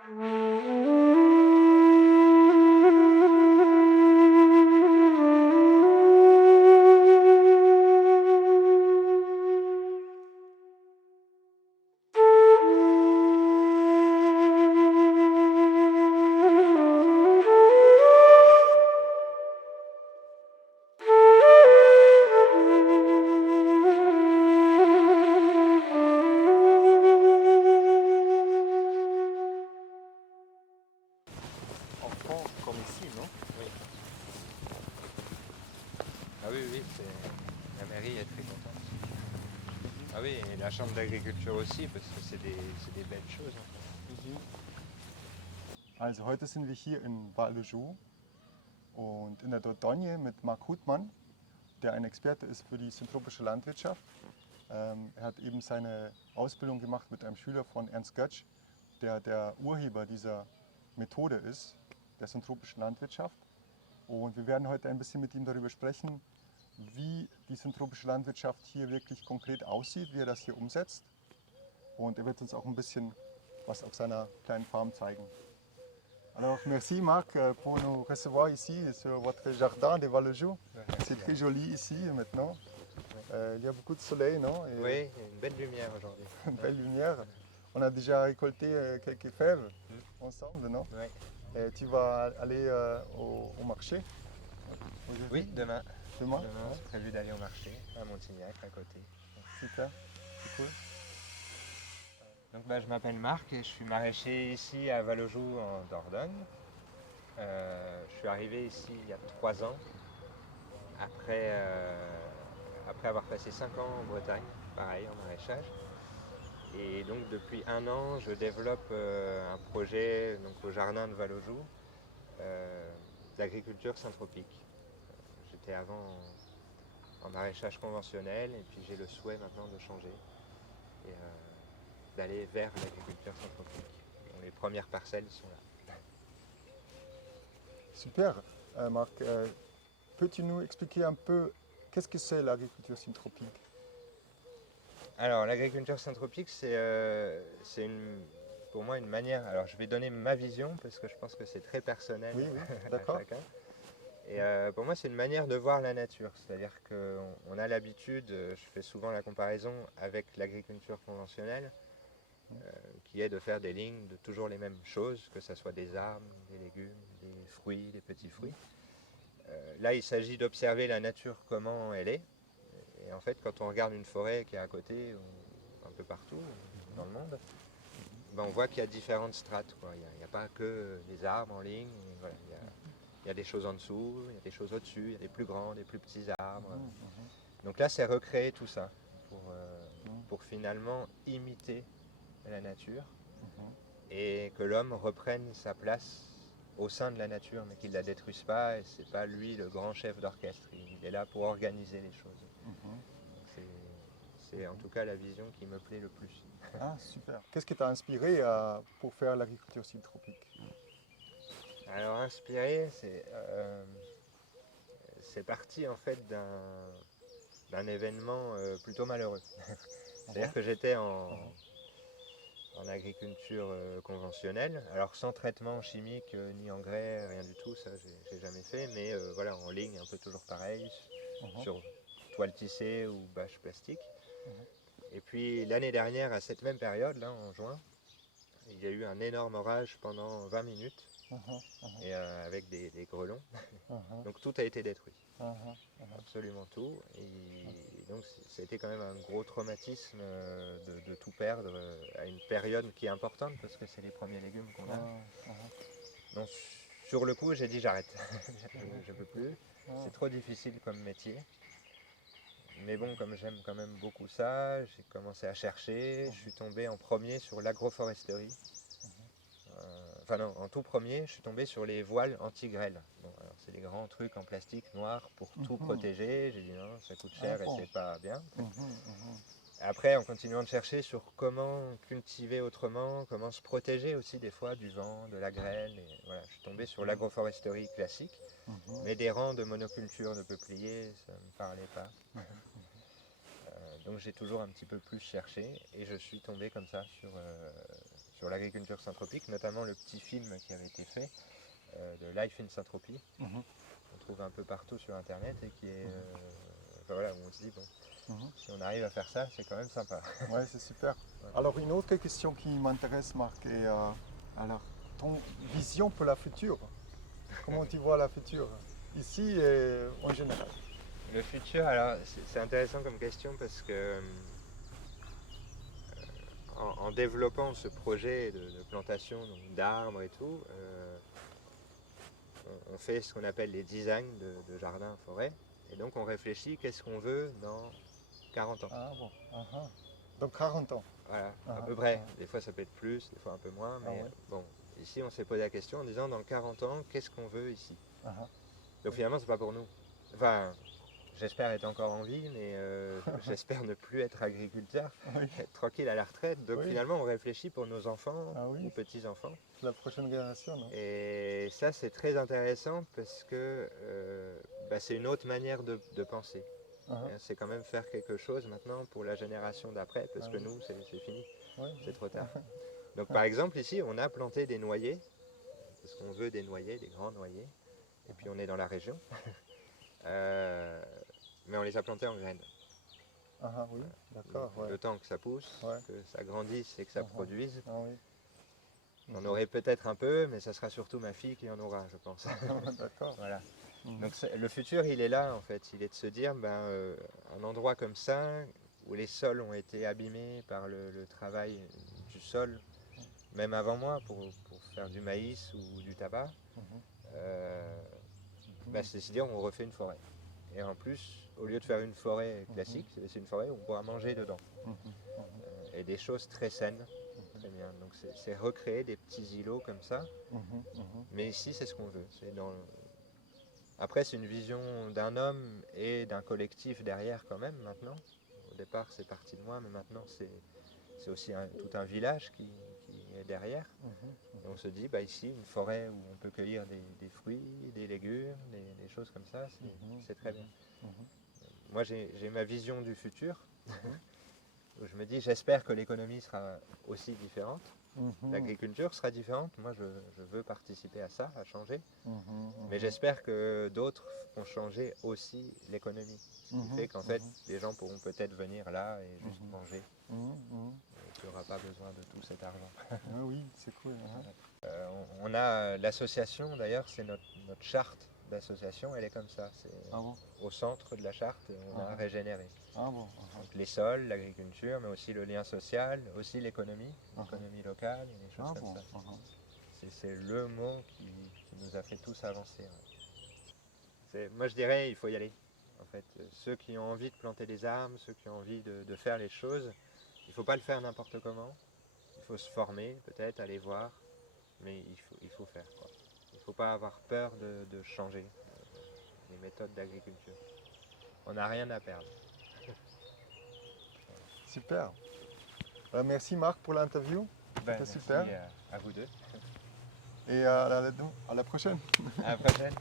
En fond, comme ici, non? Oui. Ah oui, oui, la mairie est très contente. Ah oui, et la chambre d'agriculture aussi, parce que c'est des belles choses. Also heute sind wir hier in Val-le-Joux und in der Dordogne mit Marc Hutmann, der ein Experte ist für die syntropische Landwirtschaft. Er hat eben seine Ausbildung gemacht mit einem Schüler von Ernst Götsch, der der Urheber dieser Methode ist, der syntropischen Landwirtschaft. Und wir werden heute ein bisschen mit ihm darüber sprechen, wie die syntropische Landwirtschaft hier wirklich konkret aussieht, wie er das hier umsetzt. Und er wird uns auch ein bisschen was auf seiner kleinen Farm zeigen. Alors merci Marc pour nous recevoir ici sur votre jardin de Val-le-Joux. C'est très joli ici maintenant. Il y a beaucoup de soleil, non? Et Oui, il y a une belle lumière aujourd'hui. une belle lumière. On a déjà récolté quelques fèves ensemble, non? Oui. Et tu vas aller au marché Oui, demain. Demain? Demain, c'est prévu d'aller au marché, à Montignac, à côté. Super, c'est cool. Donc je m'appelle Marc et je suis maraîcher ici à Val-le-Joux en Dordogne. Je suis arrivé ici il y a 3 ans, après avoir passé 5 ans en Bretagne, pareil en maraîchage. Et donc depuis 1 an, je développe un projet donc, au jardin de Val-le-Joux d'agriculture syntropique. J'étais avant en maraîchage conventionnel et puis j'ai le souhait maintenant de changer et d'aller vers l'agriculture syntropique. Donc, les premières parcelles sont là. Super. Marc, peux-tu nous expliquer un peu qu'est-ce que c'est l'agriculture syntropique? Alors l'agriculture syntropique, c'est pour moi une manière, alors je vais donner ma vision parce que je pense que c'est très personnel Oui, oui, à d'accord. chacun. Et pour moi c'est une manière de voir la nature, c'est-à-dire qu'on a l'habitude, je fais souvent la comparaison avec l'agriculture conventionnelle, qui est de faire des lignes de toujours les mêmes choses, que ce soit des arbres, des légumes, des fruits, des petits fruits. Là il s'agit d'observer la nature comment elle est. Et en fait, quand on regarde une forêt qui est à côté, ou un peu partout dans le monde, ben on voit qu'il y a différentes strates, quoi. Il n'y a pas que des arbres en ligne. Voilà. Il y a des choses en dessous, il y a des choses au-dessus, il y a des plus grands, des plus petits arbres. Donc là, c'est recréer tout ça pour finalement imiter la nature et que l'homme reprenne sa place au sein de la nature, mais qu'il ne la détruise pas. Et c'est pas lui le grand chef d'orchestre. Il est là pour organiser les choses. C'est en tout cas la vision qui me plaît le plus. Ah, super. Qu'est-ce qui t'a inspiré pour faire l'agriculture syntropique? Alors inspiré, c'est parti en fait d'un événement plutôt malheureux. C'est-à-dire que j'étais en agriculture conventionnelle, alors sans traitement chimique ni engrais, rien du tout, ça j'ai jamais fait, mais voilà, en ligne un peu toujours pareil, sur toile tissée ou bâche plastique. Et puis l'année dernière, à cette même période, là en juin, il y a eu un énorme orage pendant 20 minutes, et, avec des grêlons. Donc tout a été détruit, absolument tout. Et donc ça a été quand même un gros traumatisme de tout perdre à une période qui est importante, parce que c'est les premiers légumes qu'on a. Donc sur le coup, j'ai dit j'arrête, je ne peux plus, c'est trop difficile comme métier. Mais bon, comme j'aime quand même beaucoup ça, j'ai commencé à chercher, je suis tombé en premier sur l'agroforesterie. Enfin non, en tout premier, je suis tombé sur les voiles anti-grêle. Bon, alors c'est des grands trucs en plastique noir pour tout protéger. J'ai dit non, ça coûte cher et c'est pas bien. Après, en continuant de chercher sur comment cultiver autrement, comment se protéger aussi des fois du vent, de la grêle, et voilà, je suis tombé sur l'agroforesterie classique. Mais des rangs de monoculture de peupliers, ça ne me parlait pas. Donc j'ai toujours un petit peu plus cherché et je suis tombé comme ça sur l'agriculture syntropique, notamment le petit film qui avait été fait de Life in Syntropie, qu'on trouve un peu partout sur internet et qui est enfin, voilà, où on se dit bon, si on arrive à faire ça, c'est quand même sympa. Ouais, c'est super. Ouais. Alors une autre question qui m'intéresse, Marc, est alors ton vision pour la future. Comment tu vois la future ici et en général? Le futur, alors c'est intéressant comme question parce que en développant ce projet de plantation d'arbres et tout, on fait ce qu'on appelle les designs de jardins forêts. Et donc on réfléchit qu'est-ce qu'on veut dans 40 ans. Ah bon, donc 40 ans. Voilà, à peu près. Des fois ça peut être plus, des fois un peu moins. Mais ouais. bon, ici on s'est posé la question en disant dans 40 ans, qu'est-ce qu'on veut ici? Ah, Donc finalement c'est pas pour nous. Enfin, j'espère être encore en vie, mais j'espère ne plus être agriculteur, oui, être tranquille à la retraite. Donc Oui. finalement on réfléchit pour nos enfants Ah oui. ou petits-enfants. la prochaine génération, non? Et ça, c'est très intéressant parce que c'est une autre manière de penser. C'est quand même faire quelque chose maintenant pour la génération d'après, parce que oui. nous, c'est fini, Ouais. c'est trop tard. Donc par exemple, ici, on a planté des noyers, parce qu'on veut des noyers, des grands noyers, et puis on est dans la région. Mais on les a plantés en graines. Ah oui, d'accord. Donc, Ouais. le temps que ça pousse, Ouais. que ça grandisse et que ça produise, Ah oui. on en aurait peut-être un peu, mais ça sera surtout ma fille qui en aura, je pense. D'accord. Voilà. Donc le futur, il est là en fait. Il est de se dire, un endroit comme ça, où les sols ont été abîmés par le travail du sol, même avant moi, pour faire du maïs ou du tabac, c'est se dire, on refait une forêt. Et en plus, au lieu de faire une forêt classique, c'est une forêt où on pourra manger dedans. Et des choses très saines. Très bien. Donc c'est recréer des petits îlots comme ça. Mais ici, c'est ce qu'on veut. Après, c'est une vision d'un homme et d'un collectif derrière quand même maintenant. Au départ, c'est parti de moi, mais maintenant, c'est aussi tout un village qui est derrière. Et on se dit, ici, une forêt où on peut cueillir des fruits, des légumes, des choses comme ça, c'est très bien. Moi, j'ai ma vision du futur. Où je me dis, j'espère que l'économie sera aussi différente. L'agriculture sera différente. Moi, je veux participer à ça, à changer. Mais j'espère que d'autres vont changer aussi l'économie. Ce qui fait qu'en fait, les gens pourront peut-être venir là et juste manger. Et qu'il n'y aura pas besoin de tout cet argent. Ah oui, c'est cool. On a l'association, d'ailleurs, c'est notre charte d'association, elle est comme ça. C'est au centre de la charte, on a régénéré. Donc les sols, l'agriculture, mais aussi le lien social, aussi l'économie locale, et des choses comme ça. C'est le mot qui nous a fait tous avancer. Moi je dirais, il faut y aller. En fait, ceux qui ont envie de planter des arbres, ceux qui ont envie de faire les choses, il ne faut pas le faire n'importe comment. Il faut se former, peut-être, aller voir, mais il faut faire, quoi. Il ne faut pas avoir peur de changer les méthodes d'agriculture. On n'a rien à perdre. Super. Merci Marc pour l'interview. C'était super. Merci à vous deux. Et à la prochaine. À la prochaine.